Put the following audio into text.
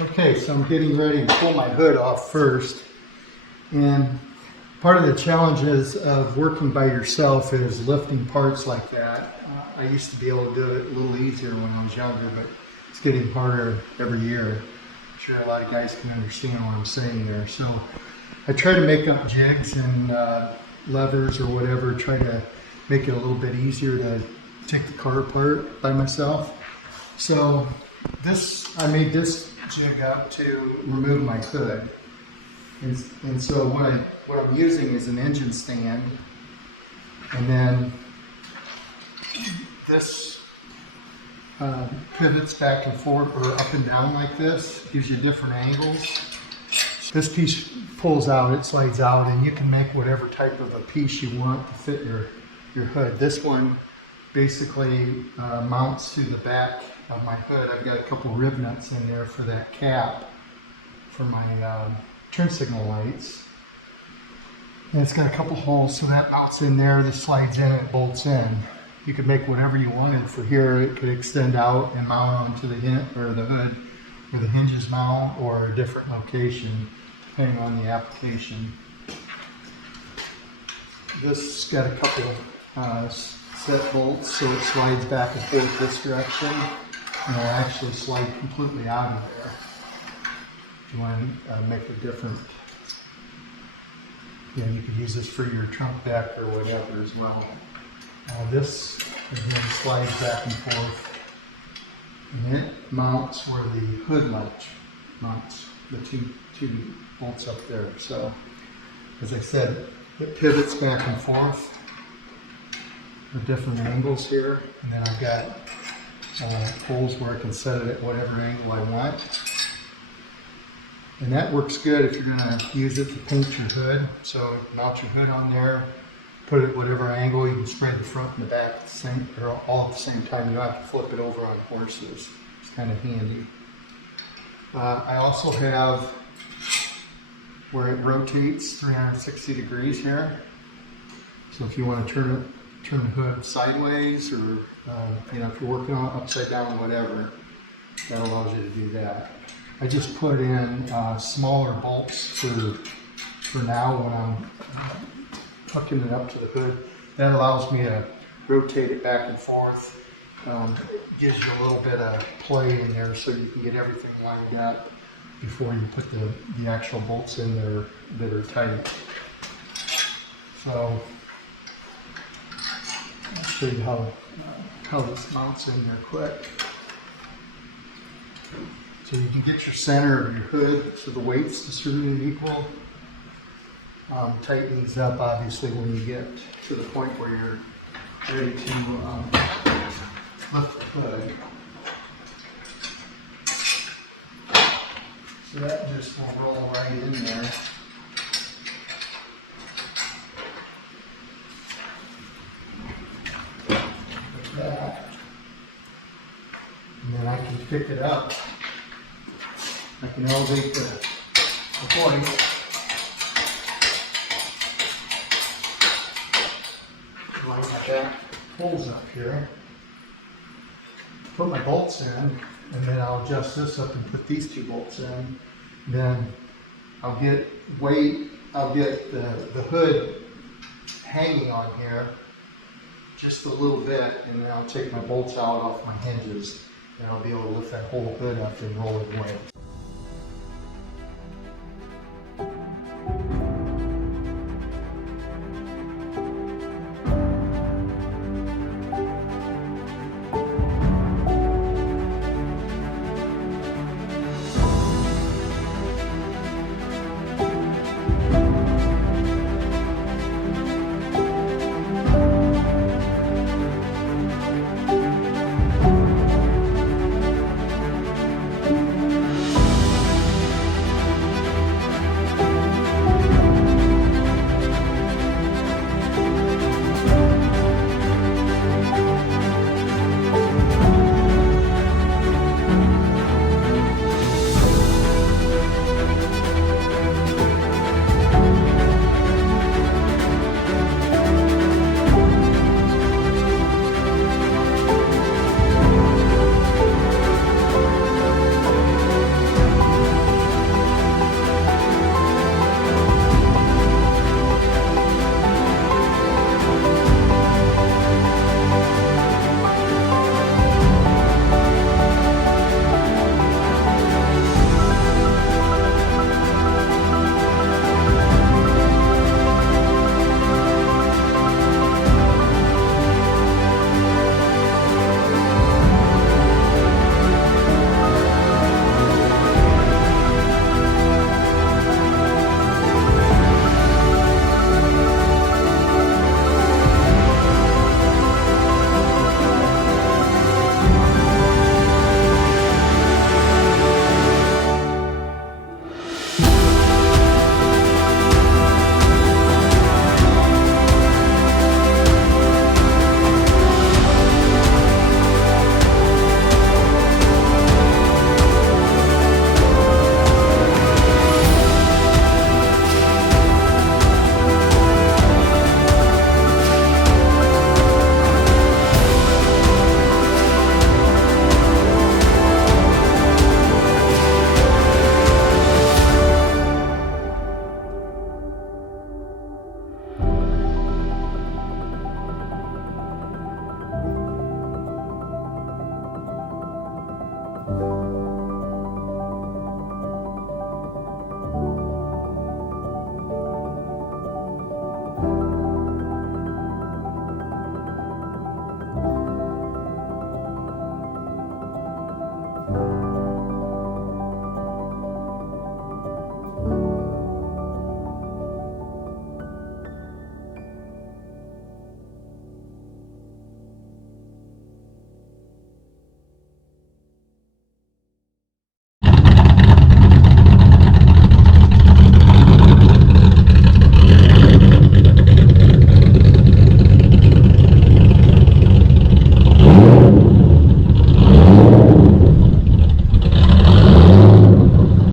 Okay, so I'm getting ready to pull my hood off first. And part of the challenges of working by yourself is lifting parts like that. I used to be able to do it a little easier when I was younger, but it's getting harder every year. I'm sure a lot of guys can understand what I'm saying there. So I try to make up jigs and levers or whatever, try to make it a little bit easier to take the car apart by myself. So I made this jig up to remove my hood. And so what I'm using is an engine stand, and then this pivots back and forth or up and down like this, gives you different angles. This piece pulls out, it slides out, and you can make whatever type of a piece you want to fit your hood. This one basically mounts to the back of my hood. I've got a couple rib nuts in there for that cap for my turn signal lights. And it's got a couple holes, so that mounts in there, this slides in and it bolts in. You could make whatever you wanted for here. It could extend out and mount onto the hood where the hinges mount, or a different location depending on the application. This got a couple set bolts, so it slides back and forth this direction, and it'll actually slide completely out of there. If you want to make a different, you could use this for your trunk deck or whatever as well. This again slides back and forth, and it mounts where the hood latch mounts, the two bolts up there. So as I said, it pivots back and forth with different angles here, and then I've got holes where I can set it at whatever angle I want. And that works good if you're going to use it to paint your hood. So mount your hood on there, put it whatever angle. You can spray the front and the back at the same, or all at the same time. You don't have to flip it over on horses. It's kind of handy. I also have where it rotates 360 degrees here. So if you want to turn the hood sideways, or if you're working on it upside down, whatever, that allows you to do that. I just put in smaller bolts for now when I'm hooking it up to the hood. That allows me to rotate it back and forth. Gives you a little bit of play in there so you can get everything lined up before you put the actual bolts in there that are tight. So I'll show you how this mounts in there quick. So you can get your center of your hood so the weight's distributed equal. Tighten these up obviously when you get to the point where you're ready to lift the hood. So that just will roll right in there. Like that. And then I can pick it up. I can elevate the hoist. Line my back holes up here. Put my bolts in, and then I'll adjust this up and put these two bolts in. Then I'll get the hood hanging on here just a little bit, and then I'll take my bolts out off my hinges, and I'll be able to lift that whole hood up and roll it away.